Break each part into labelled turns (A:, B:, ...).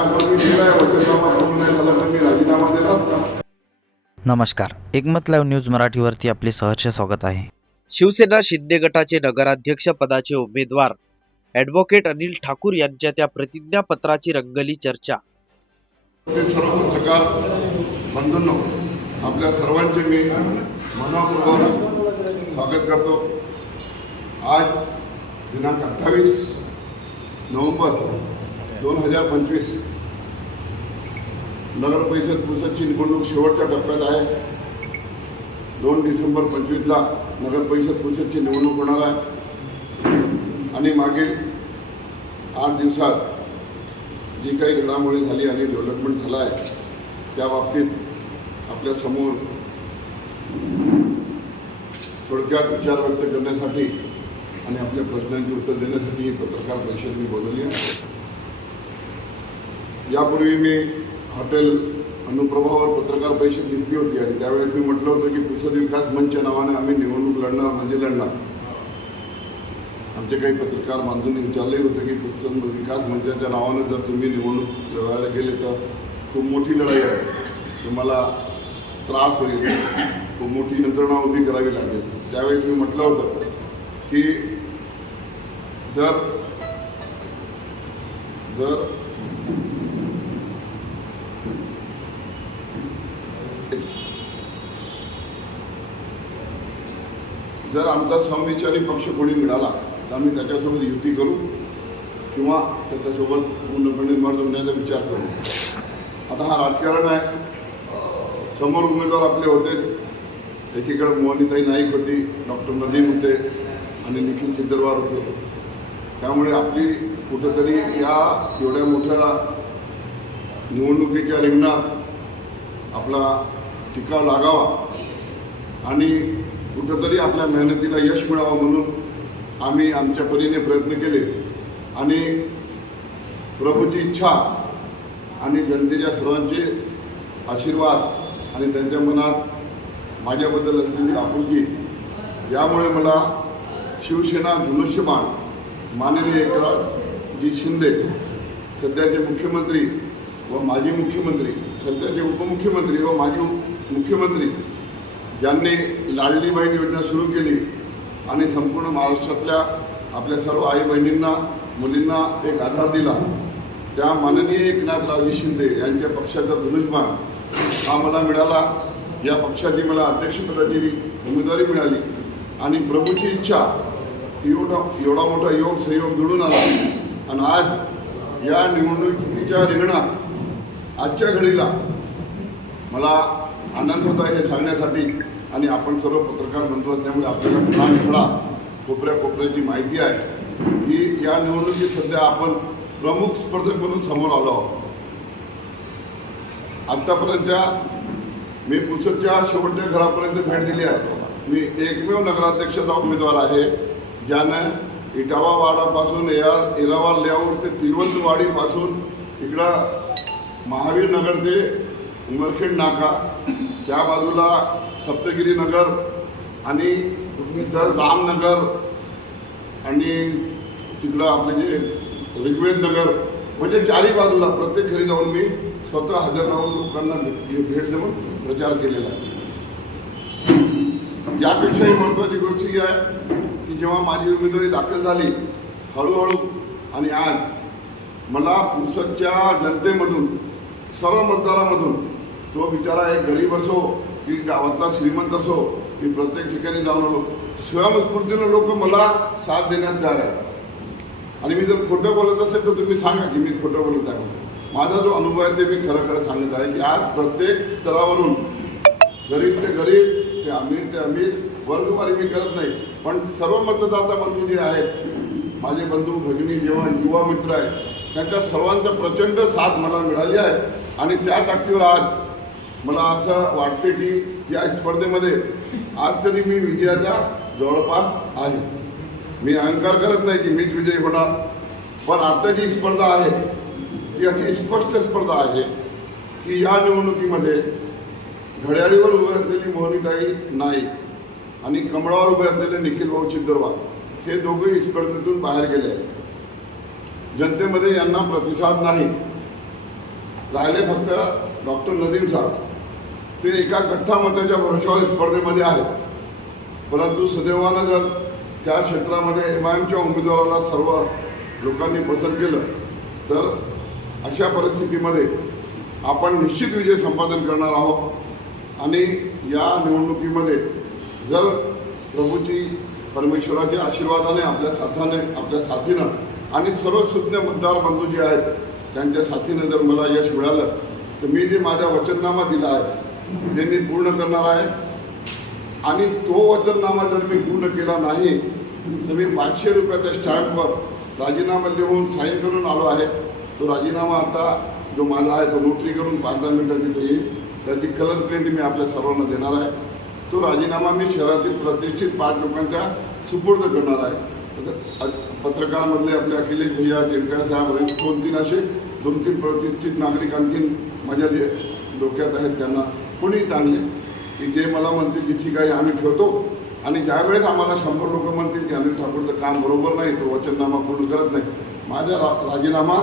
A: स्टॅम्पवर या स्टॅम्पवर मी लिहिलाय वचननामा पूर्ण नाही झाला तर मी राजीनामा देणार
B: नमस्कार. एकमत लाईव्ह न्यूज मराठीवरती आपले सहर्ष स्वागत आहे.
C: शिवसेना शिंदे गटाचे नगराध्यक्ष पदाचे उमेदवार ॲडव्होकेट अनिल ठाकूर यांच्या त्या प्रतिज्ञापत्राची रंगली चर्चा.
A: ते सर्व पत्रकार बंधूंनो आपल्या सर्वांचे मी मनापूर्वक स्वागत करतो. आज दिनांक अठ्ठावीस नोव्हेंबर दोन हजार पंचवीस नगर परिषद पुसदची निवडणूक शेवटच्या टप्प्यात आहे. दोन डिसेंबर पंचवीसला नगर परिषद पुसदची निवडणूक होणार आहे. आणि मागील आठ दिवसात जी काही घडामोडी झाली आणि डेव्हलपमेंट झाला आहे त्या बाबतीत आपल्यासमोर थोडक्यात विचार व्यक्त करण्यासाठी आणि आपल्या प्रश्नांची उत्तर देण्यासाठी ही पत्रकार परिषद मी बोलवली आहे. यापूर्वी मी हॉटेल अनुप्रभावर पत्रकार परिषद घेतली होती आणि त्यावेळेस मी म्हटलं होतं की पुसद विकास मंच नावाने आम्ही निवडणूक लढणार म्हणजे लढणार. आमचे काही पत्रकार बांधूंनी विचारले होते की पुसद विकास मंचाच्या नावाने जर तुम्ही निवडणूक लढवायला गेले तर खूप मोठी लढाई आहे. तुम्हाला त्रास होईल. खूप मोठी यंत्रणा उभी करावी लागेल. त्यावेळेस मी म्हटलं होतं की जर जर जर आमचा समविचारी पक्ष कोणी मिळाला तर आम्ही त्याच्यासोबत युती करू किंवा त्याच्यासोबत पूर्णपणे मर्द होण्याचा विचार करू. आता हा राजकारण आहे. समोर उमेदवार आपले होते. एकीकडे मोहनीताई नाईक होती डॉक्टर नदीम होते आणि निखिल सिद्धरवार होते. त्यामुळे आपली कुठंतरी या एवढ्या मोठ्या निवडणुकीच्या रिंगणात आपला टीका लागावा आणि कुठंतरी आपल्या मेहनतीला यश मिळावं म्हणून आम्ही आमच्या परीने प्रयत्न केले. आणि प्रभूची इच्छा आणि जनतेच्या सर्वांचे आशीर्वाद आणि त्यांच्या मनात माझ्याबद्दल असलेली आपुलकी यामुळे मला शिवसेना धनुष्यबाण माननीय एकनाथजी शिंदे सध्याचे मुख्यमंत्री व माजी मुख्यमंत्री सध्याचे उपमुख्यमंत्री व माजी मुख्यमंत्री ज्यांनी लाडली बहीण योजना सुरू केली आणि संपूर्ण महाराष्ट्रातल्या आपल्या सर्व आई बहिणींना मुलींना एक आधार दिला. त्या माननीय एकनाथरावजी शिंदे यांच्या पक्षाचा धनुष्मान हा मला मिळाला. या पक्षाची मला अध्यक्षपदाची उमेदवारी मिळाली. आणि प्रभूची इच्छा एवढा एवढा मोठा योग संयोग जुळून आला. आणि आज या निवडणुकीच्या रिंगणात आजच्या घडीला मला आनंद होत आहे हे सांगण्यासाठी आणि आपण सर्व पत्रकार बंधू असल्यामुळे आपल्याला खडा खडा कोपऱ्या कोपऱ्याची माहिती आहे. की या निवडणुकीत सध्या आपण प्रमुख स्पर्धक म्हणून समोर आलो आहोत. आत्तापर्यंतच्या मी पुसदच्या शेवटच्या घरापर्यंत भेट दिली आहे. मी एकमेव नगराध्यक्षाचा उमेदवार आहे ज्यानं इटावा वाडापासून एआर इरावा लेआउट ते तिरुवंतवाडीपासून इकडं महावीर नगर ते उमरखेड नाका त्या बाजूला सप्तगिरी नगर आणि रामनगर आणि तिकडं आपले जे ऋग्वेद नगर म्हणजे चारही बाजूला प्रत्येक घरी जाऊन मी स्वतः हजर राहून लोकांना भेट देऊन प्रचार केलेला आहे. यापेक्षाही महत्त्वाची गोष्ट ही आहे की जेव्हा माझी उमेदवारी दाखल झाली हळूहळू आणि आज मला पुसदच्या जनतेमधून सर्व मतदारामधून तो बिचारा एक गरीब असो की गावातला श्रीमंत असो मी प्रत्येक ठिकाणी जाऊन आलो. स्वयंस्फूर्तीनं लोक मला साथ देण्यात तयार आहे आणि मी जर खोटं बोलत असेल तर तुम्ही सांगा की मी खोटं बोलत आहे. माझा जो अनुभव आहे ते मी खरं खरं सांगत आहे की आज प्रत्येक स्तरावरून गरीब ते गरीब ते अमीर ते अमीर वर्गवारी मी करत नाही. पण सर्व मतदाता बंधू जे आहेत माझे बंधू भगिनी जेव्हा युवा मित्र आहेत त्यांच्या सर्वांचा प्रचंड साथ मला मिळाली आहे. आणि त्या ताकदीवर आज मला असं वाटते की या स्पर्धेमध्ये आज तरी मी विजयाच्या जवळपास आहे. मी अहंकार करत नाही की मीच विजयी होणार पण आता जी स्पर्धा आहे ती अशी स्पष्ट स्पर्धा आहे की या निवडणुकीमध्ये घड्याळीवर उभे असलेली मोहनीताई नाईक आणि कमळावर उभे असलेले निखिल भाऊ चिद्दरवार हे दोघेही स्पर्धेतून बाहेर गेले आहेत. जनतेमध्ये यांना प्रतिसाद नाही. राहिले फक्त डॉक्टर नदीम साहेब. ते एका गठ्ठा मताच्या स्पर्धेमध्ये आहेत. परंतु सुदैवानं जर त्या क्षेत्रामध्ये एम आय एमच्या उमेदवाराला सर्व लोकांनी पसंत केलं तर अशा परिस्थितीमध्ये आपण निश्चित विजय संपादन करणार आहोत. आणि या निवडणुकीमध्ये जर प्रभूची परमेश्वराच्या आशीर्वादाने आपल्या साथाने आपल्या साथीनं आणि सर्वसुज्ञ मतदार बंधू जे आहेत त्यांच्या साथीनं जर मला यश मिळालं तर मी जे माझ्या वचननामा दिला आहे ते मी पूर्ण करणार आहे. आणि तो वचननामा जर मी पूर्ण केला नाही तर मी पाचशे रुपयाच्या स्टॅम्पवर राजीनामा लिहून साईन करून आलो आहे. तो राजीनामा आता जो माझा आहे तो नोटरी करून पाच दहा मिनिटात तिथे येईल. त्याची कलर प्रिंट मी आपल्या सर्वांना देणार आहे. तो राजीनामा मी शहरातील प्रतिष्ठित पाच लोकांच्या सुपूर्द करणार आहे. तसं पत्रकारमधले आपले अखिलेश भैया जेमकर साहेब कोण दोन तीन असे दोन तीन प्रतिष्ठित नागरिक आणखीन माझ्या डोक्यात आहेत त्यांना. कोणी चांगले. की जे मला म्हणतील की ठीक आहे आम्ही ठेवतो. आणि ज्यावेळेस आम्हाला शंभर लोक म्हणतील की अनिल ठाकूरचं काम बरोबर नाही तो वचननामा पूर्ण करत नाही. माझा रा राजीनामा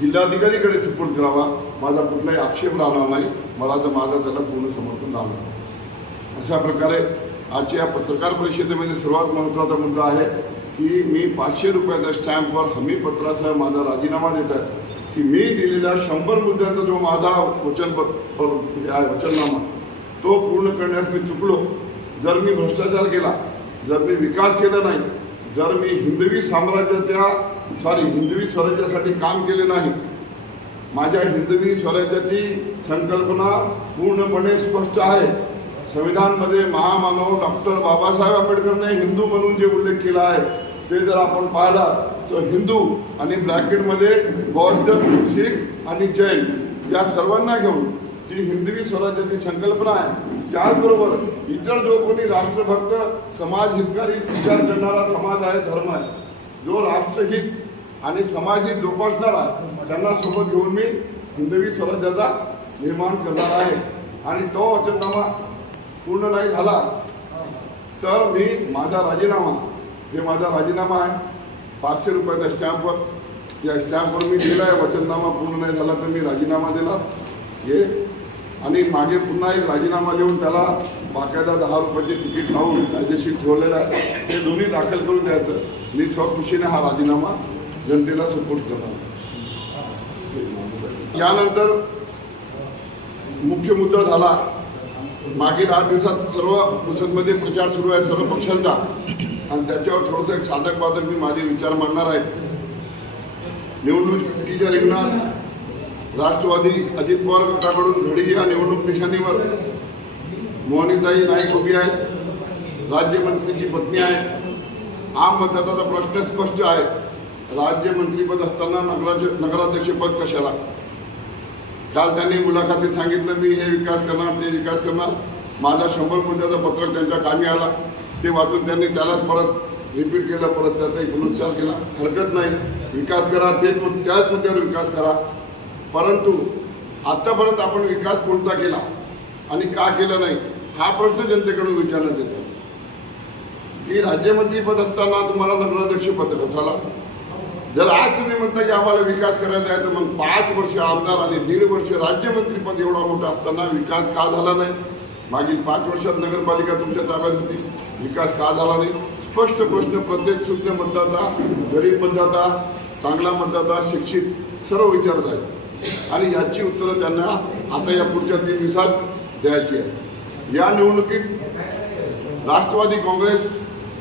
A: जिल्हाधिकारीकडे सुपूर्द करावा. माझा कुठलाही आक्षेप राहणार नाही. मला तर माझा त्याला पूर्ण समर्थन राहणार. अशा प्रकारे आजच्या या पत्रकार परिषदेमध्ये सर्वात महत्त्वाचा मुद्दा आहे की मी पाचशे रुपयाच्या स्टॅम्पवर हमीपत्रासह माझा राजीनामा देत आहे की मी दिलेल्या शंभर मुद्द्याचा जो माझा वचन म्हणजे वचननामा तो पूर्ण करण्यास मी चुकलो. जर मी भ्रष्टाचार केला जर मी विकास केला नाही जर मी हिंदवी साम्राज्याच्या सॉरी हिंदवी स्वराज्यासाठी काम केले नाही माझ्या हिंदवी स्वराज्याची संकल्पना पूर्णपणे स्पष्ट आहे. संविधानमध्ये महामानव डॉक्टर बाबासाहेब आंबेडकरने हिंदू म्हणून जे उल्लेख केला आहे ते जर आपण पाहिला हिंदू आणि ब्रॅकेटमध्ये बौद्ध शीख आणि जैन या सर्वांना घेऊन जी हिंदवी स्वराज्याची संकल्पना आहे त्याचबरोबर इतर जो कोणी राष्ट्रभक्त समाज हितकारी विचार करणारा समाज आहे धर्म आहे जो राष्ट्रहित आणि समाजहित जोपासणारा त्यांना सोबत घेऊन मी हिंदवी स्वराज्याचा निर्माण करणार आहे. आणि तो वचननामा पूर्ण नाही झाला तर मी माझा राजीनामा हे माझा राजीनामा आहे. पाचशे रुपयाचा स्टॅम्पवर या स्टॅम्पवर मी दिला आहे वचननामा पूर्ण नाही झाला तर मी राजीनामा देणार. हे आणि मागे पुन्हा एक राजीनामा लिहून त्याला बाकायदा दहा रुपयाचे तिकीट लावून कायदेशीर ठेवलेलं आहे. ते दोन्ही दाखल करून द्यायचं मी स्वखुशीने हा राजीनामा जनतेला सपोर्ट करणार. यानंतर मुख्य मुद्दा झाला. मागील आठ दिवसात सर्व संसदमध्ये प्रचार सुरू आहे सर्व पक्षांचा. आणि त्याच्यावर थोडंसं एक साधक बाधक मी माझे विचार मांडणार आहे. निवडणुकीच्या रिंगणात राष्ट्रवादी अजित पवार गटाकडून घडी या निवडणूक निशाणीवर मोहनीताई नाईक उभी आहेत राज्यमंत्रीची पत्नी आहे आम मतदाराचा प्रश्न स्पष्ट आहे. राज्यमंत्रीपद असताना नगराचे नगराध्यक्षपद कशाला? काल त्यांनी मुलाखतीत सांगितलं मी हे विकास करणार ते विकास करणार. माझा शंभर मुद्द्याचा पत्रक त्यांच्या कामी आला. ते वाचून त्यांनी त्यालाच परत रिपीट केलं परत त्याचा एक पुनरुच्चार केला. हरकत नाही. विकास करा तेच त्याच मुद्द्यावर विकास करा. परंतु आत्तापर्यंत आपण विकास कोणता केला आणि का केला नाही हा प्रश्न जनतेकडून विचारण्यात येतो. की राज्यमंत्रीपद असताना तुम्हाला नगराध्यक्ष पद कसाला जर आज तुम्ही म्हणता की आम्हाला विकास करायचा आहे तर मग पाच वर्ष आमदार आणि दीड वर्ष राज्यमंत्रीपद एवढा मोठा असताना विकास का झाला नाही? मागील पाच वर्षात नगरपालिका तुमच्या ताब्यात होती. विकास का झाला नाही? स्पष्ट प्रश्न प्रत्येक सुज्ञ मतदाता गरीब मतदाता चांगला मतदाता शिक्षित सर्व विचारत आहेत. आणि याची उत्तरं त्यांना आता या पुढच्या तीन दिवसात द्यायची आहे या निवडणुकीत राष्ट्रवादी काँग्रेस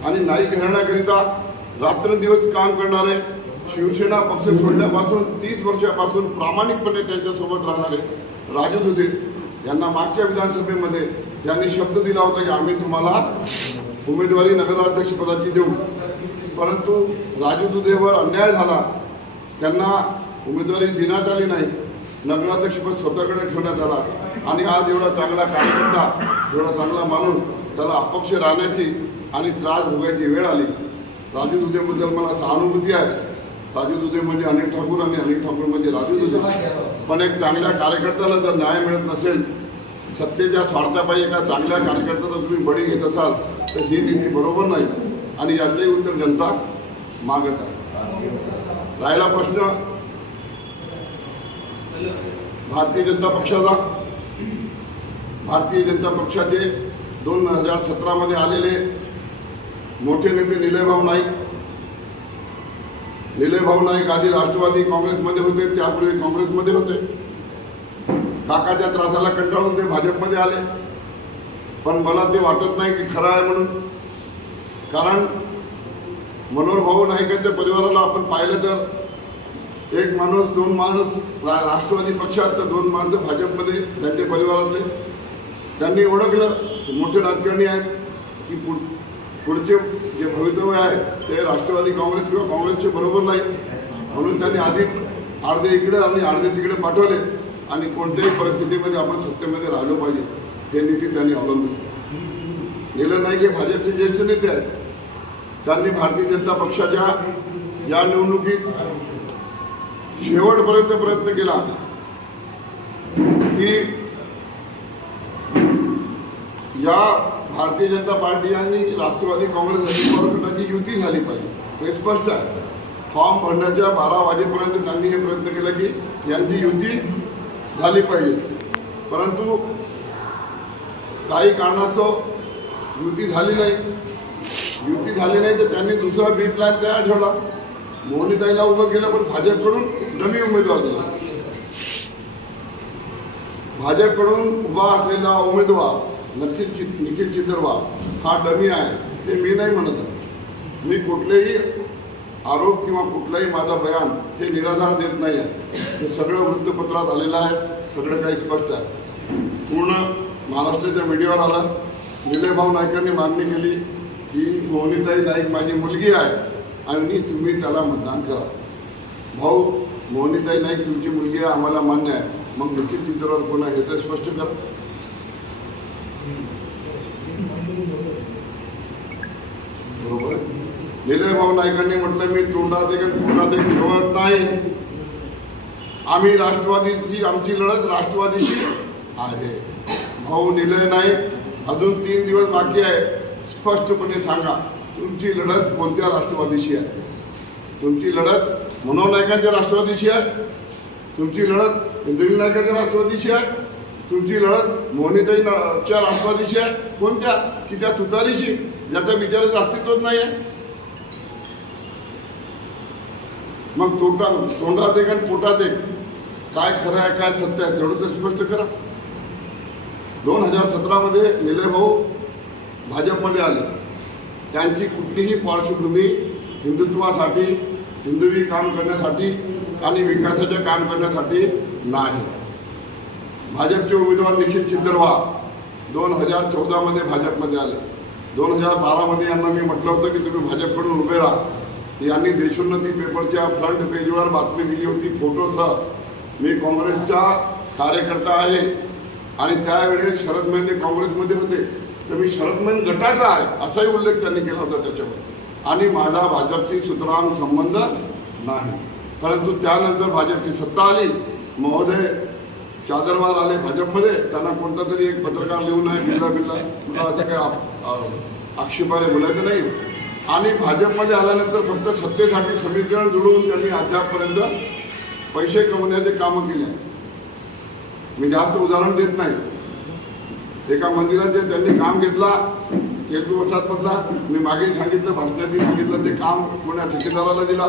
A: आणि नाईक घराण्याकरिता रात्रंदिवस काम करणारे शिवसेना पक्ष सोडल्यापासून तीस वर्षापासून प्रामाणिकपणे त्यांच्यासोबत राहणारे राजू दुधे यांना मागच्या विधानसभेमध्ये यांनी शब्द दिला होता की आम्ही तुम्हाला उमेदवारी नगराध्यक्षपदाची देऊ परंतु राजू दुधेवर अन्याय झाला त्यांना उमेदवारी देण्यात आली नाही. नगराध्यक्षपद स्वतःकडे ठेवण्यात आला. आणि आज एवढा चांगला कार्यकर्ता एवढा चांगला माणूस त्याला अपक्ष राहण्याची आणि त्रास भोगायची वेळ आली. राजू दुधेबद्दल मला सहानुभूती आहे. राजू दुधे म्हणजे अनिल ठाकूर आणि अनिल ठाकूर म्हणजे राजू दुधे. पण एक चांगल्या कार्यकर्त्याला जर न्याय मिळत नसेल सत्तेच्या स्वार्थापायी एका चांगल्या कार्यकर्त्याचा तुम्ही बळी घेत असाल तर ही नीती बरोबर नाही. आणि याचंही उत्तर जनता मागत आहे. राहिला प्रश्न. भारतीय जनता पक्षाचा. भारतीय जनता पक्षाचे दोन हजार सतरामध्ये आलेले मोठे नेते निलयभाऊ नाईक. निलयभाऊ नाईक आधी राष्ट्रवादी काँग्रेसमध्ये होते त्यापूर्वी काँग्रेसमध्ये होते. काकाच्या त्रासाला कंटाळून ते भाजपमध्ये आले. पण मला ते वाटत नाही की खरं आहे म्हणून. कारण मनोहर भाऊ नाईकांच्या परिवाराला आपण पाहिलं तर एक माणूस दोन माणूस रा- राष्ट्रवादी पक्षात तर दोन माणसं भाजपमध्ये त्यांच्या परिवारातले. त्यांनी ओळखलं की मोठे राजकारणी आहेत की पुढ पुढचे जे भवितव्य आहे ते राष्ट्रवादी काँग्रेस किंवा काँग्रेसचे बरोबर नाही. म्हणून त्यांनी आधी अर्धे इकडे आणि अर्धे तिकडे पाठवले. आणि कोणत्याही परिस्थितीमध्ये आपण सत्तेमध्ये राहिलो पाहिजे. हे नीती त्यांनी अवलंबली गेलं नाईक हे भाजपचे ज्येष्ठ नेते आहेत. त्यांनी भारतीय जनता पक्षाच्या या निवडणुकीत शेवटपर्यंत प्रयत्न केला की या भारतीय जनता पार्टी आणि राष्ट्रवादी काँग्रेस अजित गटाची युती झाली पाहिजे. हे स्पष्ट आहे. फॉर्म भरण्याच्या बारा वाजेपर्यंत त्यांनी हे प्रयत्न केला की यांची युती झाली पाहिजे. परंतु काही कारणास्तव युती झाली नाही. युती झाली नाही तर त्यांनी दुसरा बी प्लॅन तयार ठेवला. मोहनीताईला उभं केलं पण भाजपकडून डमी उमेदवार दिला भाजपकडून उभा असलेला उमेदवार नक्कीच चि निखिल चित्रवार हा डमी आहे. हे मी नाही म्हणत आहे. मी कुठलेही आरोप किंवा कुठलाही माझा बयान हे निराधार देत नाही आहे. हे सगळं वृत्तपत्रात आलेलं आहे. सगळं काही स्पष्ट आहे. पूर्ण महाराष्ट्राच्या मीडियावर आला. निलयभाऊ नाईकांनी मागणी केली की मोहनीताई नाईक माझी मुलगी आहे आणि तुम्ही त्याला मतदान करा. भाऊ मोहनीताई नाईक तुमची मुलगी आहे आम्हाला मान्य आहे. मग निखिल चित्रवर कोण आहे हे तर स्पष्ट करा. बरोबर? आहे? निलयभाऊ नाईकांनी म्हटलं मी तोंडात एक तोंडात एक ठेवत नाही. आम्ही राष्ट्रवादीची आमची लढत राष्ट्रवादीशी आहे. भाऊ निलय नाही अजून तीन दिवस बाकी आहे. स्पष्टपणे सांगा तुमची लढत कोणत्या राष्ट्रवादीशी आहे? तुमची लढत मनोहर नायकांच्या राष्ट्रवादीशी आहे? तुमची लढत इंद्रजी नायकांच्या राष्ट्रवादीशी आहे? तुमची लढत मोहनीताईच्या राष्ट्रवादीशी आहे? कोणत्या? की त्या तुतारीशी? याचा विचाराचं अस्तित्वच नाही आहे मग तोटा तोंडात एक आणि पोटात एक. काय खरं आहे काय सत्य आहे तेवढं तर स्पष्ट करा. दोन हजार सतरामध्ये निलयभाऊ भाजपमध्ये आले. त्यांची कुठलीही पार्श्वभूमी हिंदुत्वासाठी हिंदवी काम करण्यासाठी आणि विकासाचे काम करण्यासाठी नाही. भाजपचे उमेदवार निखिल चित्रवार दोन हजार चौदामध्ये भाजपमध्ये आले. दोन हजार बारामध्ये यांना मी म्हटलं होतं की तुम्ही भाजपकडून उभे राहा. यांनी देशोन्नती पेपरच्या फ्रंट पेजवर बातमी दिली होती फोटोसह मी काँग्रेसचा कार्यकर्ता आहे. आणि त्यावेळेस शरद मेहते काँग्रेसमध्ये होते. तर मी शरद मेहन गटाचा आहे असाही उल्लेख त्यांनी केला होता त्याच्यावर. आणि माझा भाजपशी सुतराम संबंध नाही. परंतु त्यानंतर भाजपची सत्ता आली. महोदय चादरवार आले भाजपमध्ये. त्यांना कोणता तरी एक पत्रकार लिहून आहे बिल्ला बिल्ला. मला असं काही आप- आक्षेपाने बोलायचं नाही. आणि भाजपमध्ये आल्यानंतर फक्त सत्तेसाठी समीकरण जुळवून त्यांनी अद्यापपर्यंत पैसे कमवण्याचे कामं केले आहे. मी जास्त उदाहरण देत नाही. एका मंदिराचे त्यांनी काम घेतला तेलगू वसाहतमधला मी मागे सांगितलं भाषणात सांगितलं ते काम कोण्या ठेकेदाराला दिला.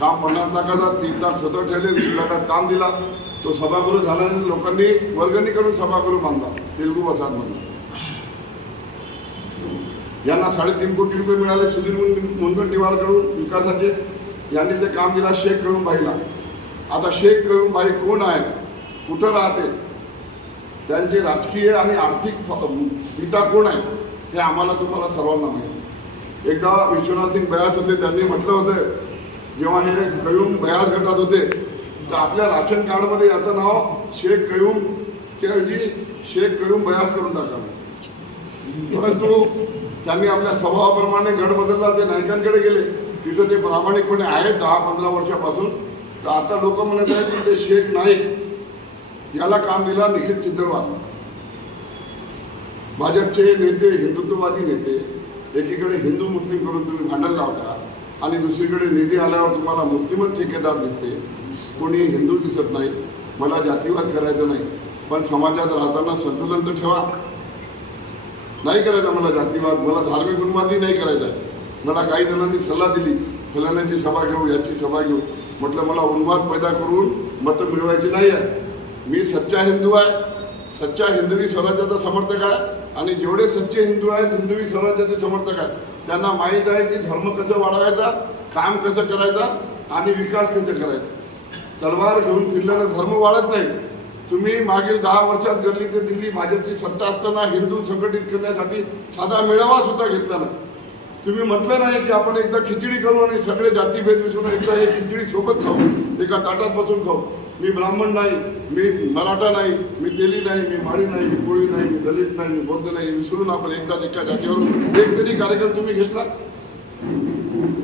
A: काम पन्नास लाखाचा तीन लाख सदर ठेवले वीस लाखात काम दिला. तो सभागृह झाल्यानंतर लोकांनी वर्गणी करून सभागृह बांधला तेलगू वसाहतमधला यांना साडेतीन कोटी रुपये मिळाले सुधीर मुनगंटीवारकडून विकासाचे. यांनी ते काम दिला शेख करून बाईला आता शेख करून बाई कोण आहे? कुठं राहते? त्यांचे राजकीय आणि आर्थिक फ- पिता कोण आहे हे आम्हाला तुम्हाला सर्वांना माहिती एकदा विश्वनाथ सिंग बयास होते त्यांनी म्हटलं होतं जेव्हा हे कयूम बयास गटात होते तर आपल्या राशन कार्डमध्ये याचं नाव शेख कयूमच्या ऐवजी शेख कयूम बयास करून टाकावे परंतु त्यांनी आपल्या स्वभावाप्रमाणे गड बदलला ते नायकांकडे गेले. तिथं ते प्रामाणिकपणे आहेत दहा पंधरा वर्षापासून. तर आता लोक म्हणत आहेत की ते शेख नाईक. याला काम दिला निखिल चित्रवार भाजपचे नेते हिंदुत्ववादी नेते एकीकडे हिंदू मुस्लिम करून तुम्ही भांडण लावता आणि दुसरीकडे निधी आल्यावर तुम्हाला मुस्लिमच ठेकेदार दिसते. कोणी हिंदू दिसत नाही मला जातीवाद करायचा नाही पण समाजात राहताना संतुलन तर ठेवा. नाही करायचा मला जातीवाद मला धार्मिक उन्मादही नाही करायचा आहे. मला काही जणांनी सल्ला दिली फलाण्याची सभा घेऊ याची सभा घेऊ. म्हटलं मला उन्माद पैदा करून मतं मिळवायची नाही आहे. मी सच्चा हिंदू आहे. सच्चा हिंदवी स्वराज्याचा समर्थक आहे. आणि जेवढे सच्चे हिंदू आहेत हिंदवी स्वराज्याचे समर्थक आहेत. त्यांना माहीत आहे की धर्म कसं वाढवायचा काम कसं करायचा आणि विकास कसं करायचा. तलवार घेऊन फिरल्यानं धर्म वाढत नाही. तुम्ही मागील दहा वर्षात गल्ली ते दिल्ली भाजपची सत्ता असताना हिंदू संघटित करण्यासाठी साधा मेळावा सुद्धा घेतला नाही. तुम्ही म्हटलं नाही की आपण एकदा खिचडी करू आणि सगळे जातीभेद विसरून एकदा हे खिचडी सोबत खाऊ एका ताटात बसून खाऊ. मी ब्राह्मण नाही मी मराठा नाही मी तेली नाही मी माळी नाही मी कोळी नाही मी दलित नाही मी बौद्ध नाही विसरून आपण एकदा एका जागेवर एक तरी कार्यक्रम तुम्ही घेतला?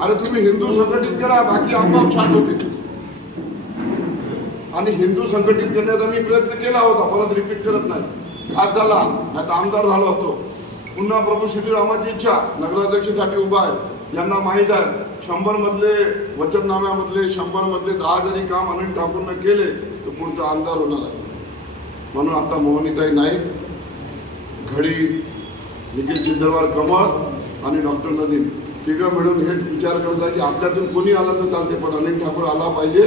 A: अरे तुम्ही हिंदू संघटित करा बाकी आपोआप छान होते आणि हिंदू संघटित करण्याचा मी प्रयत्न केला होता परत रिपीट करत नाही. घात झाला नाही तर आमदार झालो होतो. पुन्हा प्रभू श्रीरामाची इच्छा नगराध्यक्षासाठी उभा आहे. यांना माहीत आहे शंभर मधले वचननाम्यामधले शंभर मधले दहा जरी काम अनिल ठाकूरनं केले तर पुढचा आमदार होणार आहे. म्हणून आता मोहनीताई नाईक घडी निखिल चिंदरवार कमळ आणि डॉक्टर नदीम तिघं मिळून हेच विचार करत आहे की आपल्यातून कोणी आला तर चालते पण अनिल ठाकूर आला पाहिजे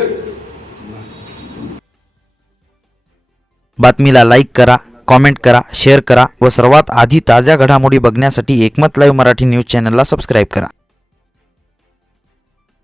B: बातमीला लाईक करा कॉमेंट करा शेअर करा व सर्वात आधी ताज्या घडामोडी बघण्यासाठी एकमत लाईव्ह मराठी न्यूज चॅनलला सबस्क्राईब करा.